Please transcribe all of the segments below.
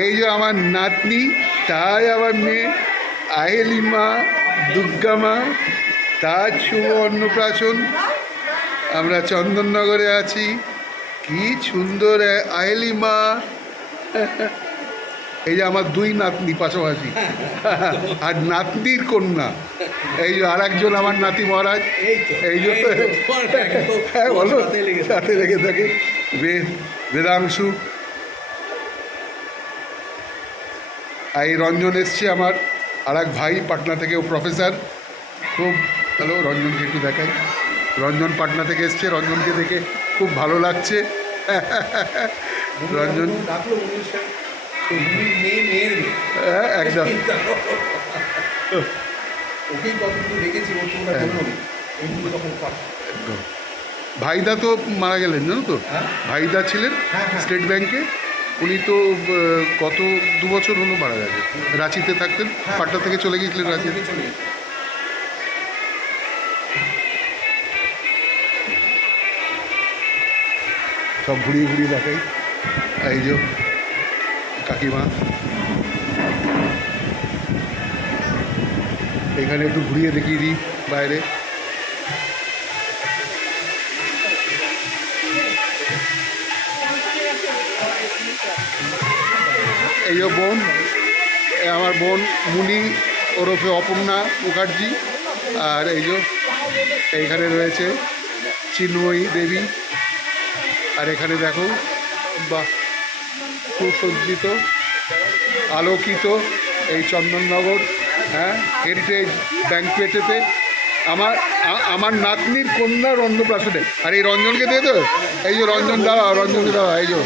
এই যে আমার নাতনি, তাই আমার মেয়ে আহেলিমা, দুর্গামা, তার শুভ অন্নপ্রাশন। আমরা চন্দননগরে আছি। কি সুন্দর আহেলিমা। এই যে আমার দুই নাতনি পাশাপাশি, আর নাতনির কন্যা এই যে আর একজন আমার নাতি মহারাজ। এই যে হ্যাঁ বলো, সাথে লেগে থাকে বেদাংশু। এই রঞ্জন এসছে আমার আর এক ভাই পাটনা থেকে, ও প্রফেসর। খুব ভালো, রঞ্জনকে একটু দেখাই। রঞ্জন পাটনা থেকে এসছে, রঞ্জনকে দেখে খুব ভালো লাগছে। রঞ্জন হ্যাঁ একদম। ভাইদা তো মারা গেলেন জানো তো, ভাইদা ছিলেন স্টেট ব্যাংকে। উনি তো গত 2 বছর হলো মারা গেছে। রাঁচিতে থাকতেন, পাটনা থেকে চলে গিয়েছিলেন রাঁচিতে। সব ঘুরিয়ে ঘুরিয়ে দেখাই। এই যে কাকিমা, এখানে একটু ঘুরিয়ে দেখিয়ে দিই বাইরে। এই যে বোন, আমার বোন মুনি ওরফে অপর্ণা মুখার্জি। আর এই যে এইখানে রয়েছে চিন্ময়ী দেবী। আর এখানে দেখো, বাহ, সুসজ্জিত আলোকিত এই চন্দননগর, হ্যাঁ, হেরিটেজ ব্যাংকুয়েটেতে আমার নাতনির কন্যার অন্নপ্রাশনে। আর এই রঞ্জনকে দিয়ে তো, এই যে রঞ্জন দাও, রঞ্জনকে দাও। এই যে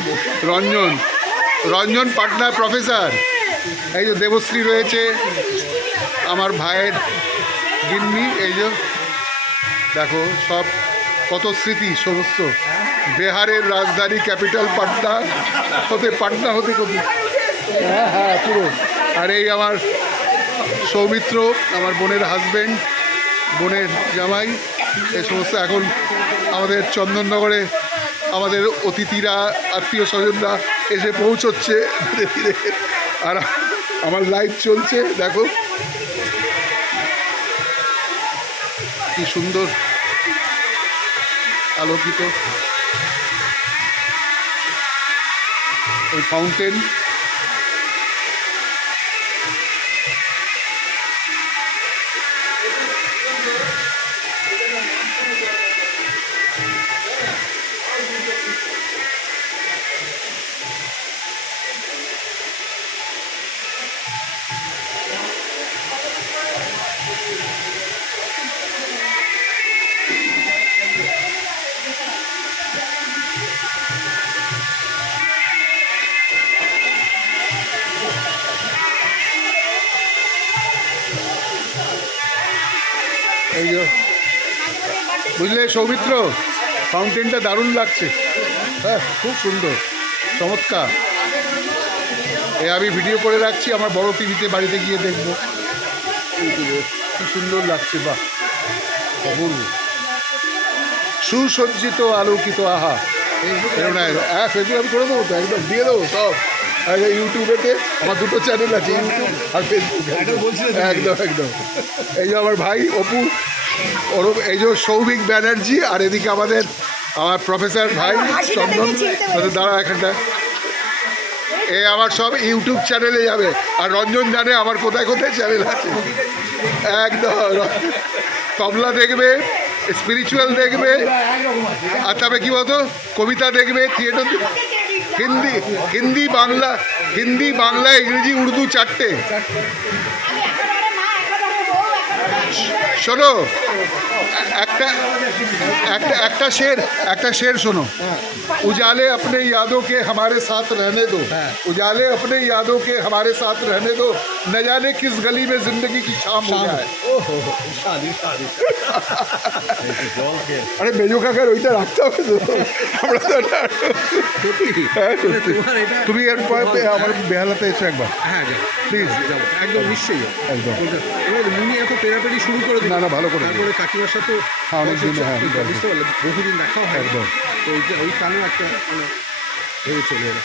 রঞ্জন পাটনার প্রফেসর। এই যে দেবশ্রী রয়েছে, আমার ভাইয়ের গিন্নি। এই যে দেখো, সব কত স্মৃতি সমস্ত। বিহারের রাজধানী ক্যাপিটাল পাটনা হতে হ্যাঁ হ্যাঁ পুরো। আর এই আমার সৌমিত্র, আমার বোনের হাজব্যান্ড, বোনের জামাই। এই সমস্ত এখন আমাদের চন্দননগরে আমাদের অতিথিরা, আত্মীয় স্বজনরা এসে পৌঁছচ্ছে ধীরে ধীরে। আর আমার লাইভ চলছে, দেখো কি সুন্দর আলোকিত ওই ফাউন্টেন। এই যে বুঝলে সৌমিত্র, ফাউন্টেনটা দারুণ লাগছে। হ্যাঁ খুব সুন্দর, চমৎকার। আমি ভিডিও করে রাখছি, আমার বড় টিভিতে বাড়িতে গিয়ে দেখবো। কি সুন্দর লাগছে, বাহ, অপূর্ব সুসজ্জিত আলোকিত। আহা, হ্যাঁ ফেসবুক আমি করে দেবো তো, একদম দিয়ে দেবো সব। ইউটিউবেতে আমার 2টো চ্যানেল আছে, ইউটিউব আর ফেসবুক। একদম একদম। এই যে আমার ভাই অপু, ওরফ এই যে সৌভিক ব্যানার্জি। আর এদিকে আমার প্রফেসর ভাই চন্দন। দাঁড়া এখানটা, এ আমার সব ইউটিউব চ্যানেলে যাবে। আর রঞ্জন জানে আমার কোথায় কোথায় চ্যানেল আছে। একদম, তবলা দেখবে, স্পিরিচুয়াল দেখবে, আর তবে কী বলতো, কবিতা দেখবে, থিয়েটার, হিন্দি বাংলা ইংরেজি উর্দু 4টে। শোনো, একটা শের শোনো। उजाले अपने यादों के हमारे साथ रहने दो, उजाले अपने यादों के हमारे साथ रहने दो, न जाने किस गली में जिंदगी की शाम हो जाए। আরে মেজো কাকার ওইটা রাখতে হবে তো। আমরা তো তুমি এর আমার বেহালাতে এসো একবার। হ্যাঁ প্লিজ, একদম নিশ্চয়ই, একদম। এবার মুনি এত পেরাপেরি শুরু করে দিল। না ভালো করে। তারপরে কাকিমার সাথে অনেকদিন, হ্যাঁ বুঝতে পারলাম, বহুদিন দেখা হয়। একদম। তো ওই টানেও একটা মানে ভেবে চলে এলো।